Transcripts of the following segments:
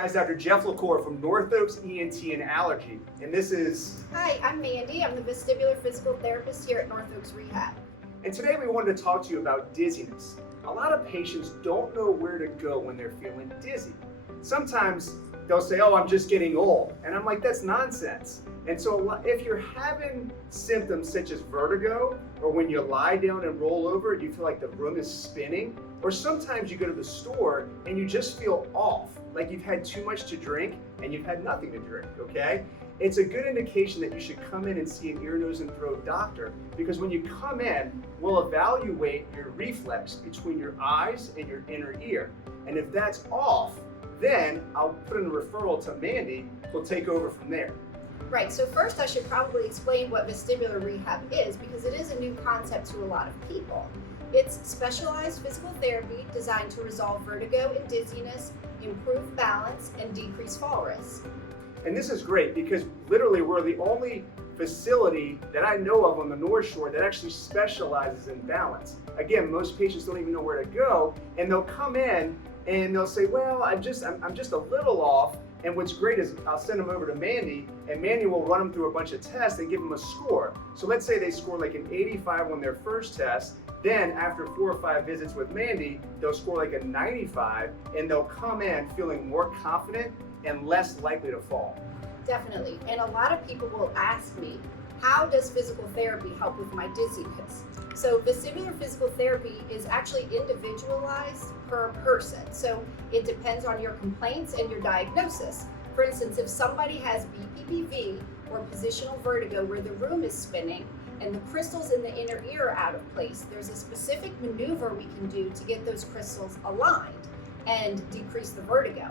guys, Dr. Jeff LaCour from North Oaks ENT and Allergy, and this is... Hi, I'm Mandy. I'm the vestibular physical therapist here at North Oaks Rehab. And today we wanted to talk to you about dizziness. A lot of patients don't know where to go when they're feeling dizzy. Sometimes they'll say, oh, I'm just getting old. And I'm like, that's nonsense. And so if you're having symptoms such as vertigo, or when you lie down and roll over, you feel like the room is spinning, or sometimes you go to the store and you just feel off, like you've had too much to drink and you've had nothing to drink, okay? It's a good indication that you should come in and see an ear, nose, and throat doctor, because when you come in, we'll evaluate your reflex between your eyes and your inner ear. And if that's off, then I'll put in a referral to Mandy, who'll take over from there. Right, so first I should probably explain what vestibular rehab is, because it is a new concept to a lot of people. It's specialized physical therapy designed to resolve vertigo and dizziness, improve balance, and decrease fall risk. And this is great because literally we're the only facility that I know of on the North Shore that actually specializes in balance. Again, most patients don't even know where to go, and they'll come in and they'll say, well, I'm just a little off. And what's great is I'll send them over to Mandy, and Mandy will run them through a bunch of tests and give them a score. So let's say they score like an 85 on their first test. Then after 4 or 5 visits with Mandy, they'll score like a 95, and they'll come in feeling more confident and less likely to fall. Definitely, and a lot of people will ask me, how does physical therapy help with my dizziness? So vestibular physical therapy is actually individualized per person. So it depends on your complaints and your diagnosis. For instance, if somebody has BPPV or positional vertigo where the room is spinning and the crystals in the inner ear are out of place, there's a specific maneuver we can do to get those crystals aligned and decrease the vertigo.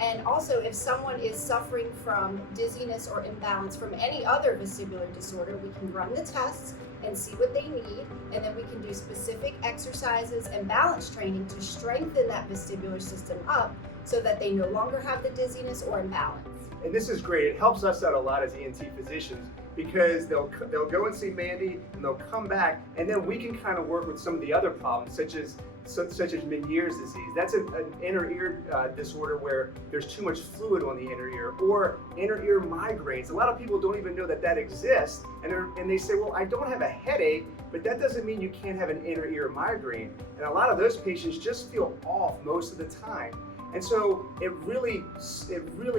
And also, if someone is suffering from dizziness or imbalance from any other vestibular disorder, we can run the tests and see what they need, and then we can do specific exercises and balance training to strengthen that vestibular system up so that they no longer have the dizziness or imbalance. And this is great. It helps us out a lot as ENT physicians because they'll go and see Mandy and they'll come back, and then we can kind of work with some of the other problems such as Meniere's disease. That's an inner ear disorder where there's too much fluid on the inner ear, or inner ear migraines. A lot of people don't even know that exists, and they say, well, I don't have a headache, but that doesn't mean you can't have an inner ear migraine. And a lot of those patients just feel off most of the time. And so it really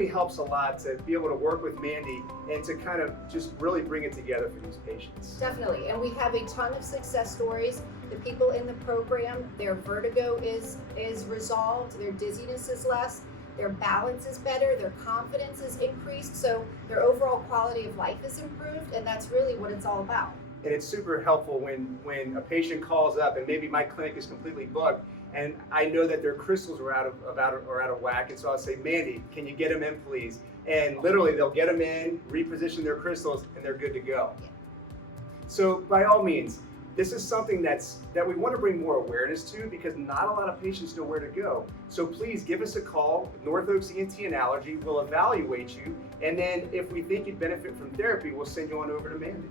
helps a lot to be able to work with Mandy and to kind of just really bring it together for these patients. Definitely, and we have a ton of success stories. The people in the program, their vertigo is resolved, their dizziness is less, their balance is better, their confidence is increased, so their overall quality of life is improved, and that's really what it's all about. And it's super helpful when a patient calls up and maybe my clinic is completely booked, and I know that their crystals are out of whack, and so I'll say, Mandy, can you get them in, please? And literally, they'll get them in, reposition their crystals, and they're good to go. Yeah. So by all means, this is something that we want to bring more awareness to because not a lot of patients know where to go. So please give us a call, North Oaks ENT and Allergy. We'll evaluate you, and then if we think you'd benefit from therapy, we'll send you on over to Mandy.